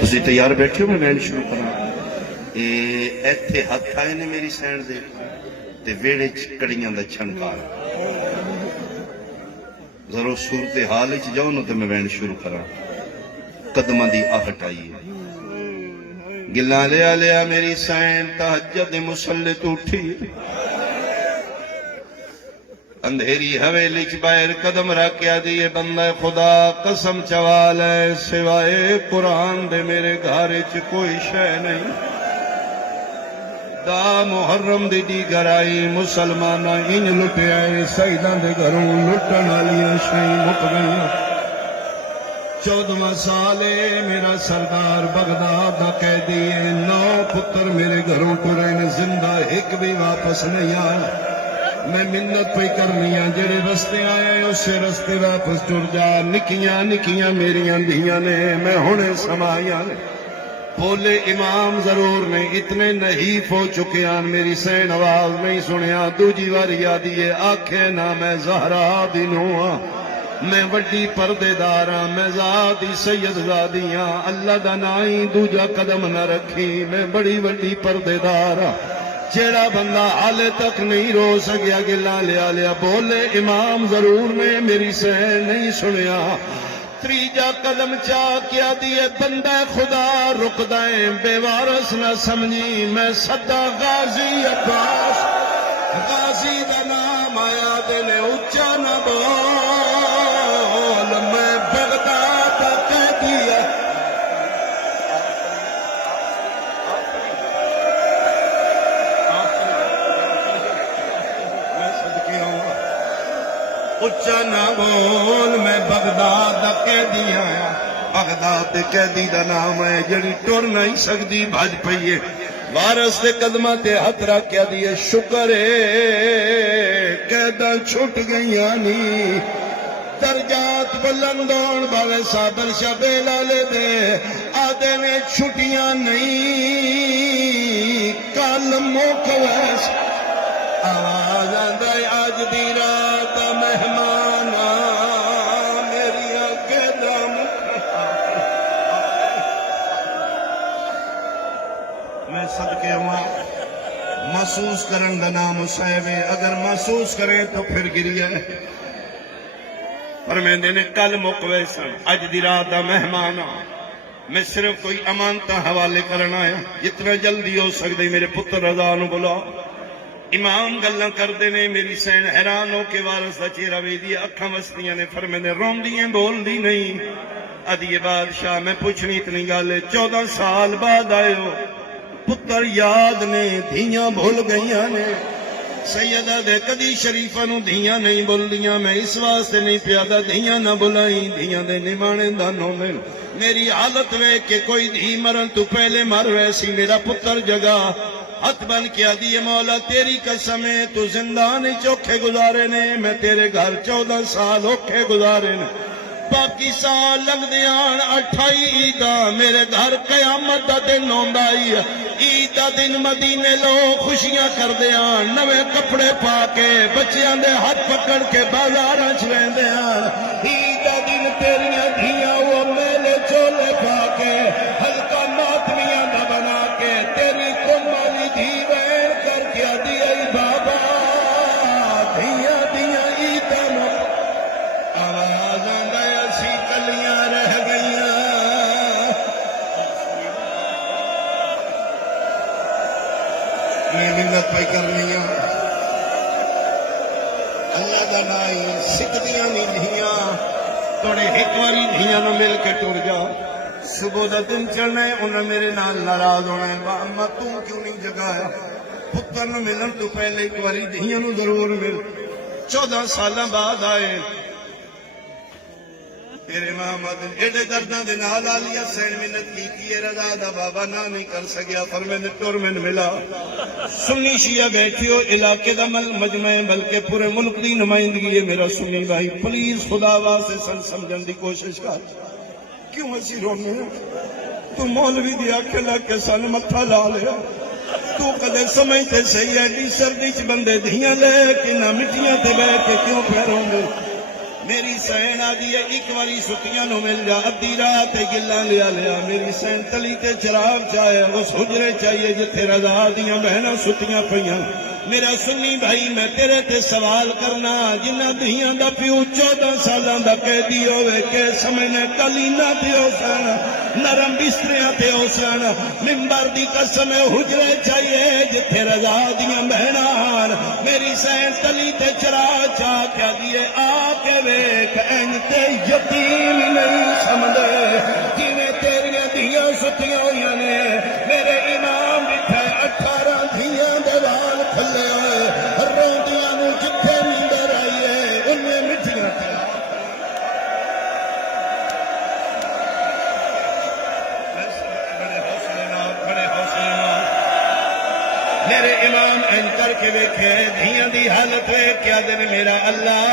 تسی تیار بیٹھے ہو میں وین شروع کرنا ایتھے ہاتھ آئے نے میری سین دے تے ویڑے کڑیاں دا چھنکار ضرور صورتحال وچ جاؤ نا تے میں وین شروع کرا قدماں دی آہٹ آئی گلاں لیا لیا میری سین تہجد مسلط اٹھی اندھیری حویلی چ باہر قدم رکھیا دیے بندہ خدا قسم چوال ہے سوائے قرآن دے میرے گھر چ کوئی شے نہیں دا محرم دی دیگر آئی مسلمانہ انج لٹے آئے سیدان دے گھروں لٹن والیاں شیں مک گئیاں 14واں سالے میرا سردار بغداد دا قیدی ہے 9 پتر میرے گھروں ٹرے نے زندہ ایک بھی واپس نہیں آیا میں منت پہ کرنی ہاں جڑے رستے آئے اسے رستے واپس ٹر جا نکیاں نکیاں میریاں دھیاں نے میں ہونے سمائیاں نے بولے امام ضرور نے اتنے نحیف ہو چکے ہیں میری سین آواز نہیں سنیا دوجی واری آدھی آنکھیں نہ میں زہرا دی نوہاں میں وڈی پردے داراں میں ذاتی سید زادیاں اللہ دا نائی دوجا قدم نہ رکھی میں بڑی وڈی پردے داراں جیڑا بندہ حالے تک نہیں رو سکیا گلا لیا لیا بولے امام ضرور نے میری سین نہیں سنیا تریجا قدم چاہ کیا دیے بندہ خدا رک دائیں بے وارث نہ سمجھی میں صدا غازی عباس غازی دا نام آیا دلے اچھا نہ بول میں بغداد کہہ دیا اچھا نہ بول میں بغداد کہہ دیا بغداد قیدی دا نام ہے جڑی ٹر نہیں سکتی بھج پئیے وارث دے قدمہ تے ہاتھ رکھ کے دیے شکر ہے قیداں چھٹ گئیاں نی درجات بلند ہون والے صابر شبیلا لے دے آدھے نے چھٹیاں نہیں کل موقع ویس آواز آندہ آج دی رات مہمان میری آگے دام میں صدقے ہوا محسوس کرن دا نام صاحب اگر محسوس کریں تو پھر گریہ پر میں نے کل موقع سن اج دی رات دا مہمان میں صرف کوئی امانتہ حوالے کرنا ہے جتنا جلدی ہو سکتے میرے پتر رضا نو بلا امام گلاں کردے نے میری سین حیران ہو کے وارث دا چہرہ ویدی اکھاں وسطیاں نے فرمیندے روندیاں بولدی نہیں ادھی بادشاہ میں پوچھنی اتنی گل 14 سال بعد آئے ہو پتر یاد نے دھیاں بھول گئیاں نے سیدہ دے کدی شریفہ نو دھیاں نہیں بول دیاں میں اس واسطے نہیں پیادا دھیاں نہ بلائیں دھیاں دے نمانے دا نو میری حالت وے کہ کوئی دھی مرن تو پہلے مر ویسی میرا پتر جگہ ہاتھ بن کیا دیے مولا تیری قسم ہے تو زندان چوکھے گزارے نے میں تیرے گھر 14 سال اوکھے گزارے نے باقی سال لگ دیان 28 عیدہ میرے گھر قیامت دا دن ہوندائی عید دا دن مدینے لوگ خوشیاں کر دیان نوے کپڑے پا کے بچیاں دے ہاتھ پکڑ کے بازاراں چلیں دیان عید دا دن تیریاں دھیاں وہ میلے چولے پا کے ہلکا ماتمیاں دا بنا کے تیری کم والی دھی وین کر کے دی ای بابا دھیاں دھیاں عید دا آواز آندا اسی کلیاں رہ گئیاں میں منت پہ کرنیاں اللہ دا نائی سکدیاں نہیں دھیاں توڑے ایک واری دھیاں نہ مل کے ٹر جا صبح دا دن چڑھنا ہے انہیں میرے نال ناراض ہونا ہے اما تم کیوں نہیں جگایا پتر نو ملن تو پہلے ایک واری دھیاں نو ضرور مل 14 سالاں بعد آئے میرے محمد ایڈے درداں دے نال آلیا سین منت کی رضا دا بابا نہ نہیں کر سکیا فرمیندے ٹورمن ملا سنی شیعہ بیٹھی ہو علاقے دا مجمع بلکہ پورے ملک دی نمائندگی ہے میرا سنی بھائی پلیز خدا واسطے سن سمجھن دی کوشش کر کیوں اسی رونے تو مولوی دی آنکھیں لگ کے سن متھا لا لیا تو کدے سمجھتے صحیح ایڈی سردی چ بندے دھیاں لے کہ نہ مٹیاں تے بیٹھ کے کیوں پھیروں گے میری سین آدھی ہے ایک واری ستیاں نو مل جا ادھی رات گلا لیا لیا میری سین تلی تے چراغ چاہے اس حجرے چاہیے جتھے رضا دیاں بہناں ستیاں پیاں میرا سنی بھائی میں تیرے تے سوال کرنا جنہ دھیاں دا پیو 14 سالاں دا قیدی ہوئے کہ سمجھنے کلینا تے ہو سن نرم بستریاں تے ہو سن ممبر دی قسم حجرے چاہیے جتھے رضا دیاں بہناں میری سین تلی تے چراغ چاہ کیا دیے آ کے ویکھ انتے یتیم نہیں سمجھے جویں تیریاں دھیاں ستیاں ہوئیاں نے میرے امام بٹھے 18 دھیاں دے وال کھلے ہوئے روندیاں نو جتھے نیندر آئیے انہیں مٹھیاں تھے بڑے حوصلے نال میرے امام این کر کے ویکھے دھیاں دی حالت ویکھ کیا دن میرا اللہ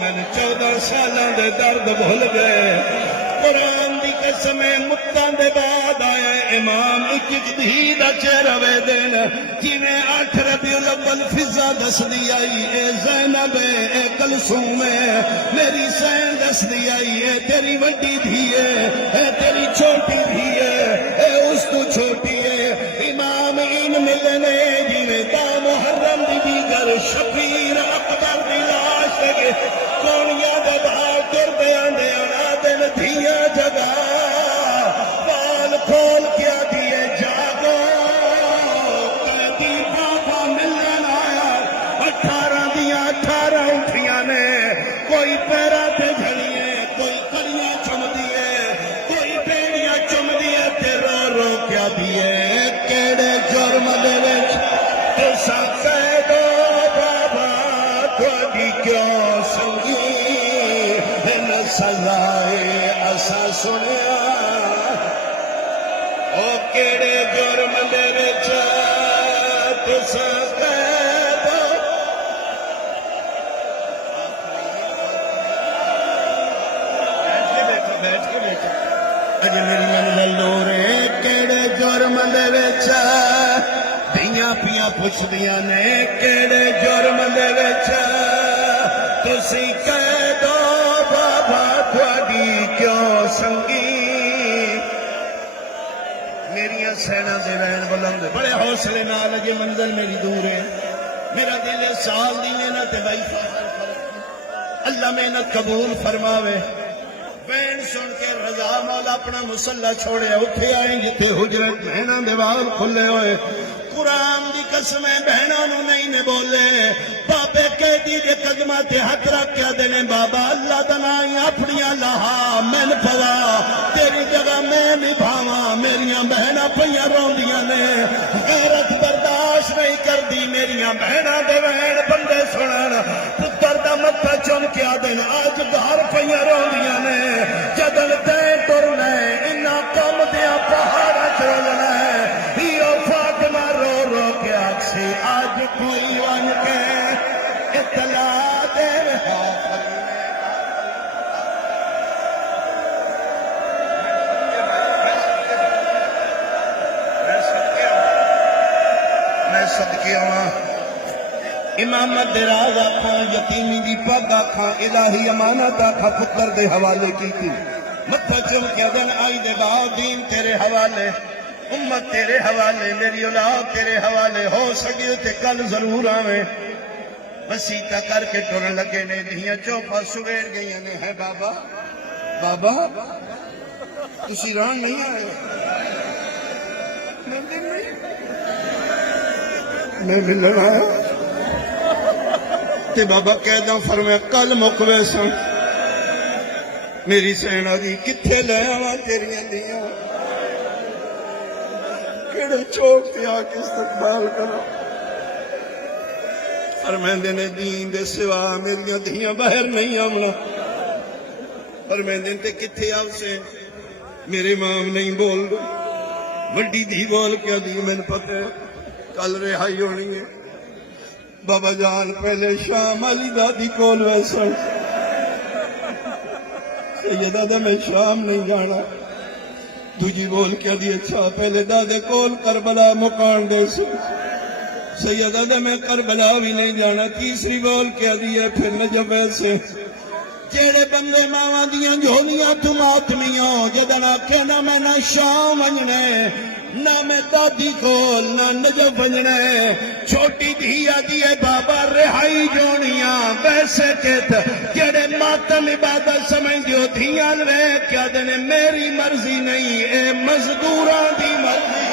میں 14 سالاں دے درد بھول گئے قرآن دی قسم متاں دے بعد آیا امام ایک دھی دا چہرہ وے دین جویں 8 ربیع الاول فضا دس دی آئی اے زینب اے کلثوم میری سین دس دی آئی اے تیری وڈی دھی اے تیری چھوٹی دھی اے اس تو چھوٹی ہے امام ان ملنے جویں دا محرم دی دیگر شبیر اکبر دی لاش لگے کونیاں دے باہر ٹر دیاں دن دھیاں جگہ بال کھول کیا دیے جاگو قیدی بابا ملن آیا 18 دیاں 18 اٹھیاں نے کوئی پیرا تے جھڑیے کوئی کڑیاں چم دیے کوئی بیڑیاں چم دیے تے رو رو کیا دیے کیڑے جرم دے وچ تساں قیدو بابا تھوڑی کیوں سنگی سزائے اسا سنیا او کیڑے جرم دے وچ تساں قید بیٹھ کے بیٹھو اجے میری منزل دور ہے کیڑے جرم دے وچ دھیاں پیاں پوچھدیاں نے کیڑے جرم دے وچ تسی قید تھوڑی کیوں سنگی میری سینا دے وین بلند بڑے حوصلے نال اجے منزل میری دور ہے میرا دل سال دیے نہ تے بھائی اللہ محنت قبول فرماوے وین سن کے رضا مولا اپنا مسلح چھوڑے اٹھے آئیں جتے حجرت بہناں دے وال کھلے ہوئے قرآن دی قسمیں بہنوں نو نہیں نے بولے بابے قیدی دے قدمہ تے ہاتھ رکھ کیا دینے بابا اللہ دنائی اپنیاں لہا میں پوا تیری جگہ میں نبھاواں میریاں بہناں پیاں روندیاں نے غیرت برداشت نہیں کر دی میریاں بہناں دے وین بندے سنن پتر دا متھا چم کیا دین آج گھر پیاں روندیاں نے جدل تے ٹرنا انہاں کم دیاں پہاڑاں چ رلنا آج کوئی ون کے اطلاع دے میں صدقے آواں امامت دے راز آکھاں یتیمی دی پگ آکھاں الہی امانت آکھاں پتر دے حوالے کی متھا چمکیا دن آئی دے بعد دین تیرے حوالے امت تیرے حوالے میری اولاد تیرے حوالے ہو سکے تے کل ضرور آویں وسیطہ کر کے ٹرن لگے نے دھیاں چوپا سویر گئی نے ہے بابا بابا تسی ران نہیں آئے میں ملن آیا تے بابا قیداں فرمایا کل مکوے سن میری سینا دی کتھے لے آواں تیریاں دھیاں کیڑے چوک تے آ کے استقبال کرو فرمیندے نے دین دے سوا میریاں دھیاں باہر نہیں آمنا فرمیندے تے کتھے آو سے میرے امام نہیں بول دو وڈی دھی بول کیا دی میں نے پتہ کل رہائی ہونی ہے بابا جان پہلے شام علی دادی کول ویسا سیدہ دا میں شام نہیں جانا دوجی بول کیا دی اچھا پہلے دادے کول کربلا مکان دے سے سیدہ دا میں کربلا بھی نہیں جانا تیسری بول کیا دی ہے پھر نجب ایسے جیڑے بندے ماواں دیاں جھولیاں تو ماتمیاں جدن آکھے نہ میں نہ شام ونجنے نہ میں دادی کول نہ نجف ونجنے چھوٹی دھیا دیے بابا رہائی جونیاں ویسے کہت جیڑے ماتم عبادت سمجھ دیو دھیاں رہ کیا دنے میری مرضی نہیں اے مزدوراں دی مرضی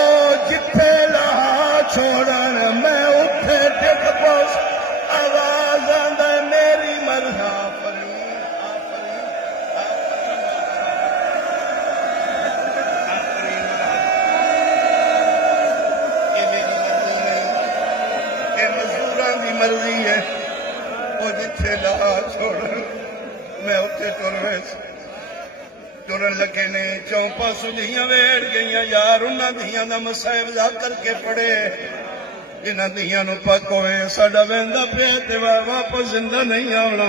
او جتھے لہا چھوڑن میں اٹھے ٹک پوس آواز آندے میری مرضی مرضی ہے وہ جتھے لا چھوڑن میں اتھے ٹرن لگے نے چونپا سدھیاں ویڑ گئیاں یار انہاں دھیاں دا مسائب جا کر کے پڑے انہاں دھیاں نو پک ہوئے ساڈا ویندا پیا تے واپس زندہ نہیں آونا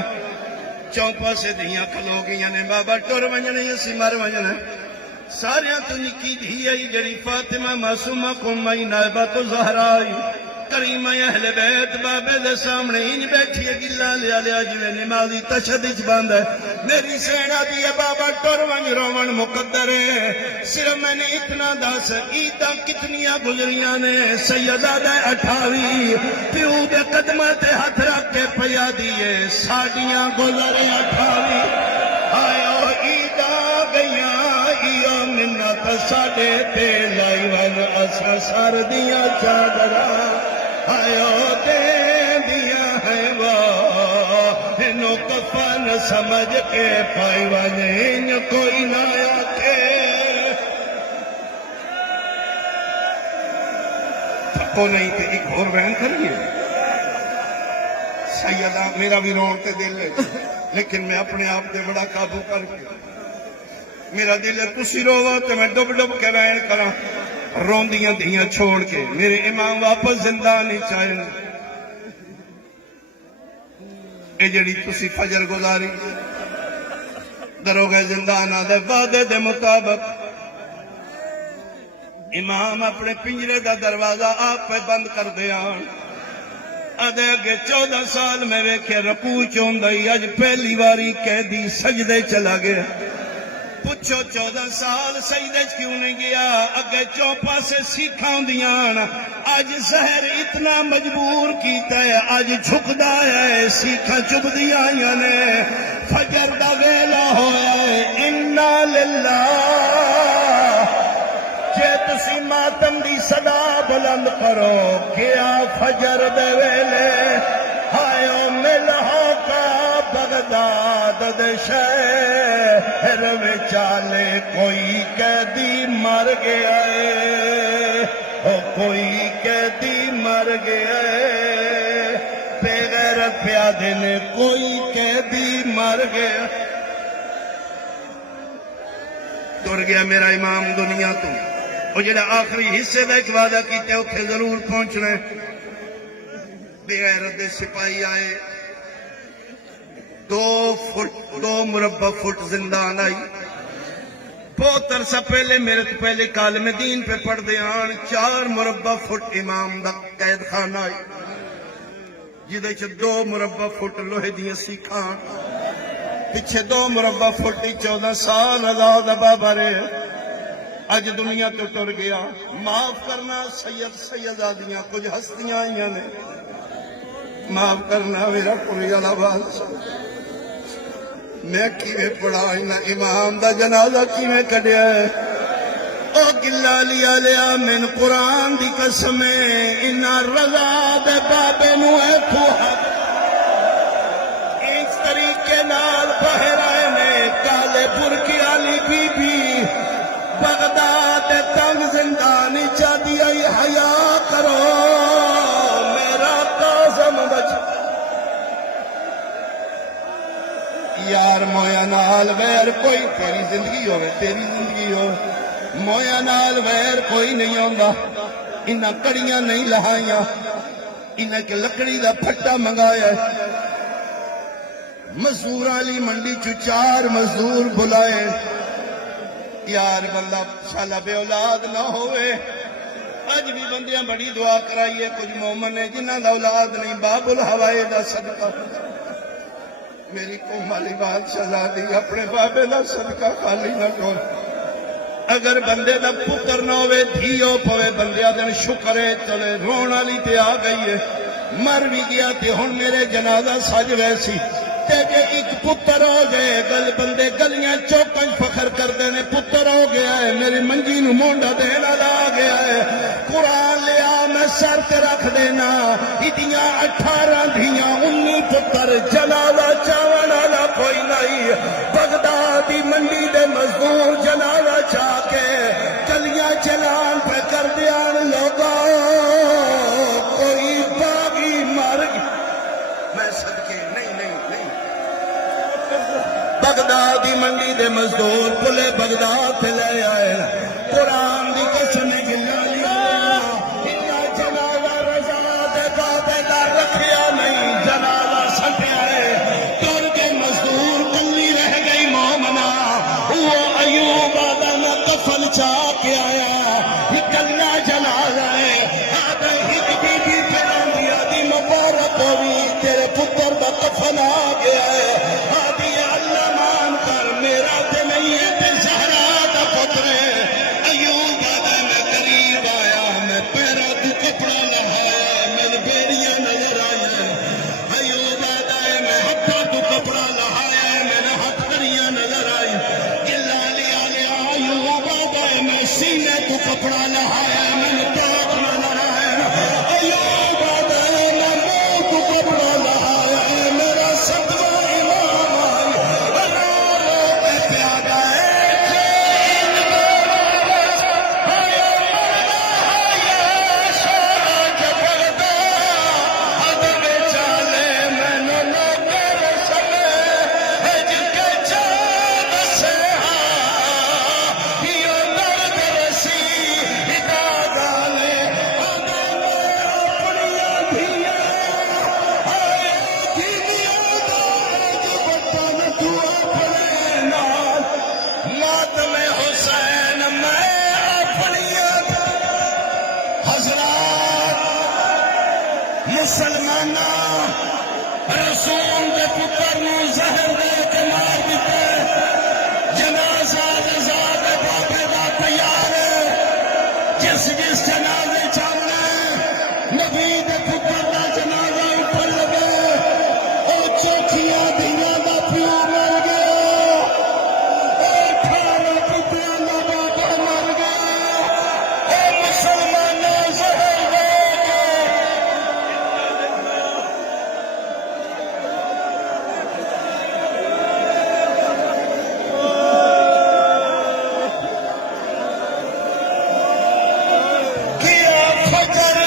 چونپا سے دھیاں کھلو گئیاں نے بابا ٹر ونجنے اسی مر ونجنے ساریاں تو نکی دھی آئی جڑی فاطمہ معصومہ قمائی نائبہ تو زہرا آئی کریمہ اہل بیت بابے دے سامنے ہی بیٹھی ہے گلہ لیا لیا جوے نمازی تشدد باندھ ہے میری سینہ دی بابا ٹر ونج روان مقدر ہے صرف میں نے اتنا دس عیدہ کتنیاں گزریاں نے سیدہ دے 28 پیو دے قدمہ تے ہاتھ رکھ کے پیا دیئے ساڑیاں گزرے 28 آئیو عیدہ گئیاں ایو منت ساڑے تے لائی ون اسر سر دیاں چادرہ آئیو دے دیا ہے وہ انہوں کفن سمجھ کے پائی ونین کوئی نہ آکے تھکو نہیں تھے ایک اور بہن کریے سیدہ میرا بھی روڑتے دل ہے لیکن میں اپنے آپ دے بڑا قابو کر کے میرا دل ہے تسی روو تو میں ڈب ڈب کے بہن کرا روندیاں دھیاں چھوڑ کے میرے امام واپس زندہ نہیں چاہیں اے جڑی تسی فجر گزاری دروگے زندانہ دے وعدے دے مطابق امام اپنے پنجرے دا دروازہ آپ پہ بند کر دیا آدھے اگے 14 سال میں ویکھے رکوع چوندائی آج پہلی واری قیدی سجدے چلا گیا پچھو 14 سال سجدے کیوں نہیں گیا اگے چوپا سے سیکھاں دیان آج زہر اتنا مجبور کیتا ہے آج جھکدا ہے سیکھاں چب دیا نے فجر دا ویلا ہویا ہے انا للہ جے تسی ماتم دی صدا بلند کرو کیا فجر دے ویلے ہائیو ملہو کا بغداد دے شہر میں چالے کوئی قیدی مر گیا ہے کوئی قیدی مر گیا ہے بغیر پیادے نے کوئی قیدی مر گیا ٹر گیا میرا امام دنیا تو وہ جڑا آخری حصے دا ایک وعدہ کیتے اتھے ضرور پہنچنے بغیر دے سپاہی آئے 2 مربع فٹ زندان آئی بہت عرصہ پہلے میرے تو پہلے کالم دین پہ پڑھ دیان 4 مربع فٹ امام دا قید خانہ آئی جدے چھ 2 مربع فٹ لوہے دیاں سیکھان پیچھے 2 مربع فٹ 14 سال آزاد بابا رہے آج دنیا تو ٹر گیا معاف کرنا سیدہ دیاں کچھ ہستیاں آئیاں نے معاف کرنا میرا پوری آواز میں کیویں پڑھا انہاں امام دا جنازہ کیویں کڈیا ہے او گلا لیا لیا من قرآن دی قسم انہاں رضا دے بابے نو ہے تو حق اس طریقے نال باہر آئے نے کالے برکی والی بی بی بغداد تنگ زندان چا دیا حیا کرو میرا قاسم بچ یار مویا نال ویر کوئی تیری زندگی ہوئے تیری زندگی ہو مویا نال ویر کوئی نہیں ہوندا انہاں کڑیاں نہیں لہائیاں انہاں کے لکڑی دا پھٹا منگایا مزدور والی منڈی چ 4 مزدور بلائے یار بندہ شالا بے اولاد نہ ہوئے اج بھی بندیاں بڑی دعا کرائیے کچھ مومن ہے جنہاں دا اولاد نہیں باب الہوائے دا صدقہ میری قوم والی بات شہزادی اپنے بابے دا صدقہ خالی نہ کر اگر بندے دا پتر نہ ہوئے دھیو پوے بندیا دن شکر ہے چلے رون والی تے آ گئی ہے مر بھی گیا تے ہن میرے جنازہ سج ویسی تے کہ ایک پتر ہو جائے گل بندے گلیاں چوکن فخر کر دینے پتر ہو گیا ہے میری منجی نو مونڈا دینا لا گیا ہے قرآن لیا میں سر تے رکھ دینا اتیاں 18 دھیاں 19 پتر جنازہ چاون والا کوئی نہیں بغداد دی منڈی دے مزدور جنازہ چاہ کے گلیاں چلان پہ کر دیان لوگا کوئی باغی مر میں صدقے بغداد دی منڈی دے مزدور پلے بغداد تے لے آئے قرآن دی قسم گلا لیا اتنا جنازہ رضا دے بابے دا رکھیا نہیں جنازہ سٹیا ہے تر کے مزدور کلی رہ گئی مومنا وہ ایوب آدھا میں کفن چاہ کے آیا کلیا جنازہ ہے آدھا ہک بی بی پھران دیا دی مبارک ہوئی تیرے پتر دا کفن آ گیا ہے کپڑا لہایا میں نے پاک نہ لہایا ایوب آدھا میں منہ کو کپڑا لہایا میرا صدقہ امام آئی رو پہ پیادا ہے شاہ جبردہ عدم چالے میں نے نوکر سمے جن کے چاند سے مسلمان رسول دے پتر نو زہر دے کے مار دیتے جنازہ رضا دے بابے دا تیار ہے جس جنازے چاہنے نبی دے پتر دا جنازہ اوپر لگے او چوکھیاں دیاں دا پیو مر گیا 18 پتراں دا بابا مر گیا او مسلمان زہر دے فکر